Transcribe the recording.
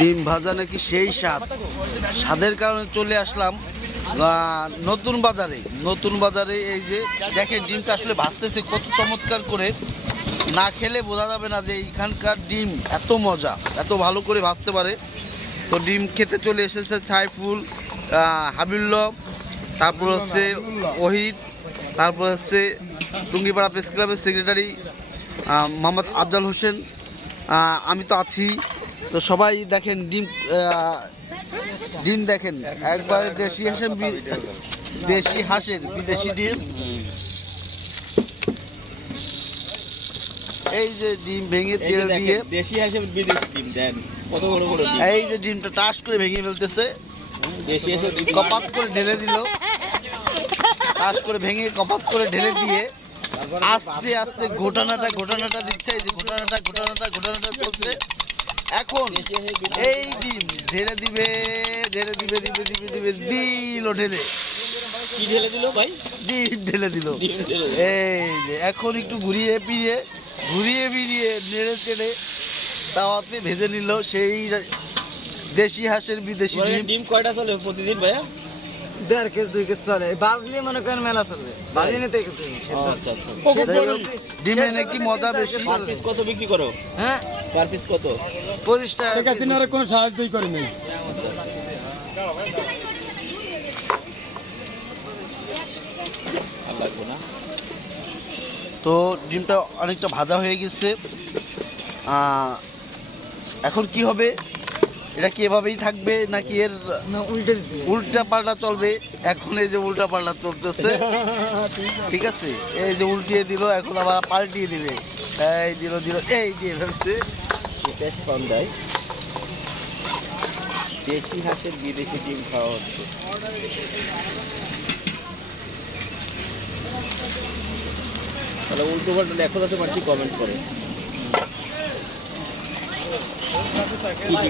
ডিম ভাজা নাকি সেই স্বাদের কারণে চলে আসলাম নতুন বাজারে। এই যে দেখেন ডিমটা আসলে ভাজতেছে কত চমৎকার করে, না খেলে বোঝা যাবে না যে এইখানকার ডিম এত মজা, এত ভালো করে ভাজতে পারে। তো ডিম খেতে চলে এসেছে সাইফুল, হাবিবুল্লাহ, তারপর হচ্ছে ওহিদ, তারপর হচ্ছে টুঙ্গিপাড়া প্রেস ক্লাবের সেক্রেটারি মোহাম্মদ আফজাল হোসেন, আমি তো আছি। তো সবাই দেখেন ডিম দেখেন একবারে দেশি হাঁসের বিদেশি ডিম। এই যে ডিম ভেঙে তেল দিয়ে দেশি হাঁসের বিদেশি ডিম দেন কত বড় বড় ডিম। এই যে ডিমটা টাস করে ভেঙে ফেলতেছে, দেশি হাঁসের ডিম কপাত করে ঢেলে দিল, টাস করে ভেঙে কপাত করে ঢেলে দিয়ে আস্তে আস্তে ঘটনাটা দিচ্ছে। এই যে ঘটনাটা চলছে। এখন এই ডিম ঢেলে দিবে দিল ঢেলে। কি ঢেলে দিল ভাই? ডিম ঢেলে দিল। এই যে এখন একটু ঘুরিয়ে ফিরিয়ে নেড়ে চেড়ে তাওয়াতে ভেজে নিল সেই দেশি হাঁসের বিদেশি ডিম। ডিম কয়টা চলে প্রতিদিন ভাইয়া? 1.5 কেজি 2 কেজি চলে, বাজলি মনে করেন মেলা চলবে, বাজলি নিতে কিছু। আচ্ছা ডিমে নাকি মজা বেশি। পার পিস কত বিক্রি করো? হ্যাঁ, পার পিস কত? 25 টাকা। সেখানে আর কোনো সাহায্যই করে নাই। তো ডিমটা অনেকটা ভাজা হয়ে গেছে। এখন কি হবে? এটা কি এভাবেই থাকবে নাকি এর উল্টা পাল্টা চলবে? এখন এই যে উল্টা পাল্টা চলতেছে, ঠিক আছে। এই যে উল্টিয়ে দিল, এখন আবার পাল্টিয়ে দিবে। এই দিল এই দিয়ে ফেলছে। কম দেয়, দেশি হাঁসের বিদেশি ডিম খাওয়া হচ্ছে। তাহলে উল্টো পাল্টা লেখো, যাতে মানুষ কমেন্ট করে।